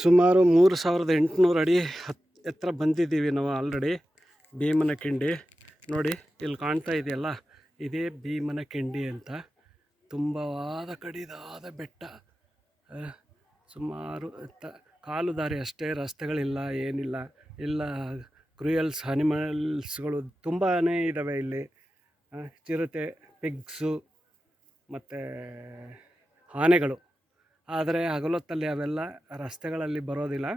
ಸುಮಾರು 3800 ಅಡಿ ಎತ್ತರ ಬಂದಿದ್ದೀವಿ ನಾವು ಆಲ್ರೆಡಿ. ಭೀಮನಕಿಂಡಿ ನೋಡಿ, ಇಲ್ಲಿ ಕಾಣ್ತಾ ಇದೆಯಲ್ಲ, ಇದೇ ಭೀಮನಕಿಂಡಿ ಅಂತ. ತುಂಬವಾದ ಕಡಿದಾದ ಬೆಟ್ಟ. ಸುಮಾರು ಕಾಲು ದಾರಿ ಅಷ್ಟೇ, ರಸ್ತೆಗಳಿಲ್ಲ, ಏನಿಲ್ಲ. ಇಲ್ಲ ಕ್ರೂಯಲ್ಸ್ ಅನಿಮಲ್ಸ್ಗಳು ತುಂಬಾ ಇದ್ದಾವೆ ಇಲ್ಲಿ. ಚಿರತೆ, ಪಿಗ್ಸು ಮತ್ತು ಆನೆಗಳು. ಆದರೆ ಹಗಲೊತ್ತಲ್ಲಿ ಅವೆಲ್ಲ ರಸ್ತೆಗಳಲ್ಲಿ ಬರೋದಿಲ್ಲ.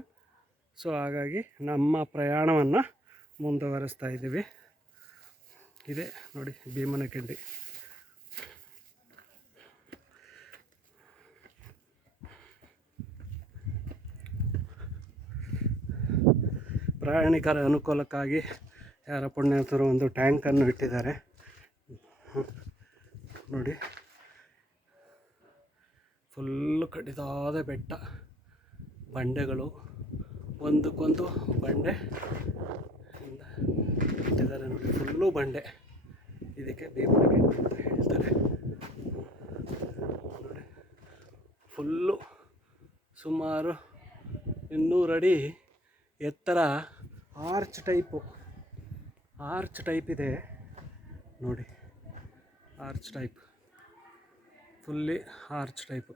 ಸೊ ಹಾಗಾಗಿ ನಮ್ಮ ಪ್ರಯಾಣವನ್ನು ಮುಂದುವರಿಸ್ತಾ ಇದ್ದೀವಿ. ಇದೆ ನೋಡಿ ಭೀಮನಕಿಂಡಿ. ಪ್ರಯಾಣಿಕರ ಅನುಕೂಲಕ್ಕಾಗಿ ಯಾರ ಪುಣ್ಯಾತರು ಒಂದು ಟ್ಯಾಂಕನ್ನು ಇಟ್ಟಿದ್ದಾರೆ ನೋಡಿ. ಫುಲ್ಲು ಕಡಿದಾದ ಬೆಟ್ಟ, ಬಂಡೆಗಳು, ಒಂದಕ್ಕೊಂದು ಬಂಡೆ ಇಟ್ಟಿದ್ದಾರೆ ನೋಡಿ. ಫುಲ್ಲು ಬಂಡೆ, ಇದಕ್ಕೆ ಭೀಮನಕಿಂಡಿ ಅಂತ ಹೇಳ್ತಾರೆ ನೋಡಿ. ಫುಲ್ಲು ಸುಮಾರು 200 ಅಡಿ ಎತ್ತರ. ಆರ್ಚ್ ಟೈಪ್ ಇದೆ ನೋಡಿ. Arch type, fully arch type.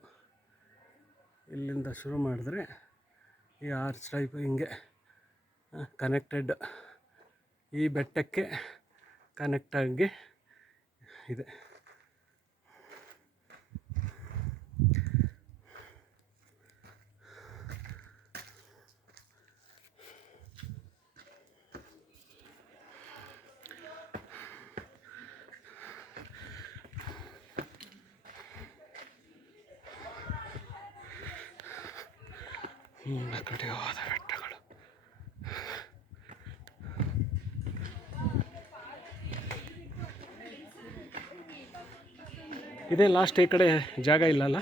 ಇಲ್ಲಿಂದ ಶುರು ಮಾಡಿದ್ರೆ ಈ ಆರ್ಚ್ ಟೈಪ್ ಹಿಂಗೆ ಕನೆಕ್ಟೆಡ್, ಈ ಬೆಟ್ಟಕ್ಕೆ ಕನೆಕ್ಟಾಗಿ ಇದೆ. ಕಡಿದಾದ ಬೆಟ್ಟಗಳು. ಇದೇ ಲಾಸ್ಟ್, ಈ ಕಡೆ ಜಾಗ ಇಲ್ಲಲ್ಲ.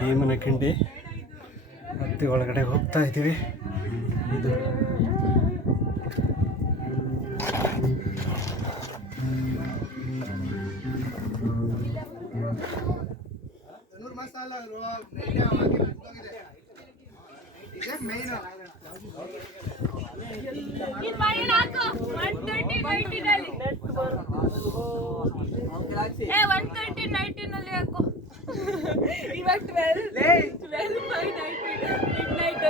ಭೀಮನಕಿಂಡಿ ಹತ್ತಿ ಒಳಗಡೆ ಹೋಗ್ತಾ ಇದ್ದೀವಿ. ಇದು ಇವಾಗ 12 by 19 ಮಿಡ್ ನೈಟ್